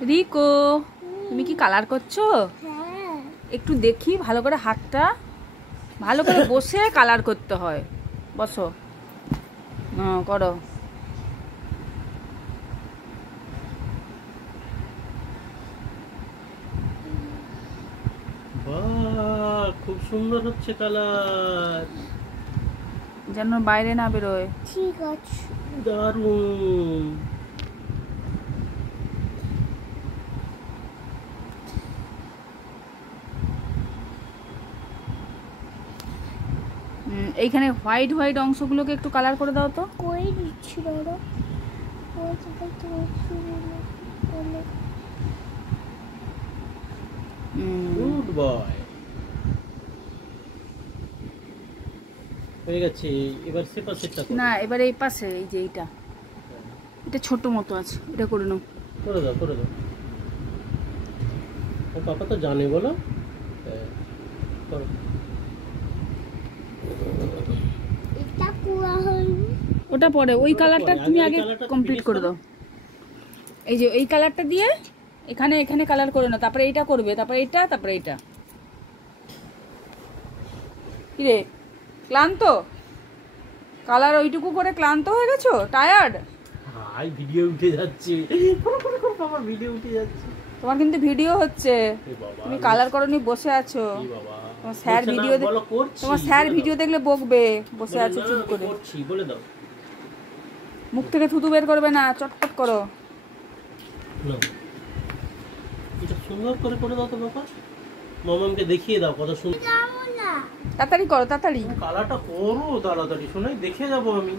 রিকো, তুমি কি কালার করছো? একটু দেখি ভালো করে, হাতটা ভালো করে বসে কালার করতে হয়। বসো, করো। বাহ, খুব সুন্দর হচ্ছে কালার, যেন বাইরে না বেরোয়। ঠিক আছে, দারুণ। এইখানে হোয়াইট হোয়াইট অংশগুলোকে একটু কালার করে দাও তো। কই দিচ্ছি দাদা, গুড বয়, হয়ে গেছে। এবার সে পাশেরটা না, এবার এই পাশে, এই যে এইটা, এটা ছোট মতো আছে, এটা করে নাও। করে দাও, করে দাও। ও পাপা তো জানে, বলো। করো। এটা পুরা হয়নি, ওটা পরে, ওই কালারটা তুমি আগে কমপ্লিট করে দাও। এই যে এই কালারটা দিয়ে এখানে এখানে কালার করে নাও, তারপরে এইটা করবে, তারপরে এইটা, তারপরে এইটা। কি রে, ক্লান্ত? কালার ওইটুকু করে ক্লান্ত হয়ে গেছো, টায়ার্ড? হাই, ভিডিও উঠে যাচ্ছে, বাবা ভিডিও উঠে যাচ্ছে। তোমার কিন্তু ভিডিও হচ্ছে, তুমি কালার করনি, বসে আছো। তোমার স্যার ভিডিও, তোমার স্যার ভিডিও দেখলে বকবে, বসে আছো চুপ করে। বলে দাও, মুখ থেকে থুতু বের করবে না, চটপট করো। এটা সুন্দর করে করে দাও তো বাবা, মামামকে দেখিয়ে দাও কত সুন্দর। তাড়াতাড়ি করো, তাড়াতাড়ি। কালারটা করো তাড়াতাড়ি, শোনাই দেখে যাবো আমি।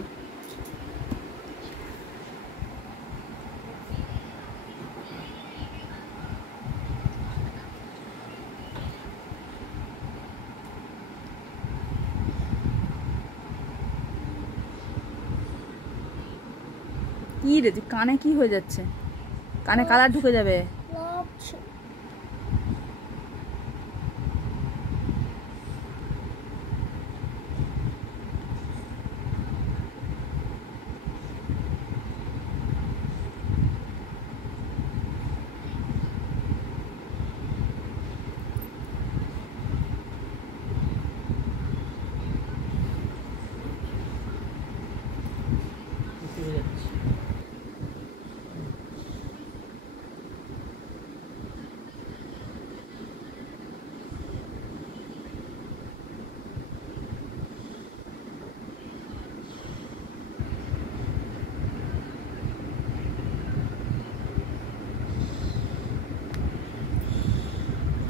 কি রে, কানে কি হয়ে যাচ্ছে? কানে কালার ঢুকে যাবে।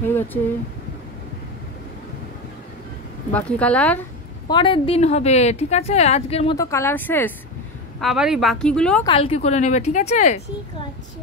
হয়ে গেছে। বাকি কালার পরের দিন হবে, ঠিক আছে? আজকের মতো কালার শেষ, আবার এই বাকিগুলো কালকে করে নেবে, ঠিক আছে? ঠিক আছে।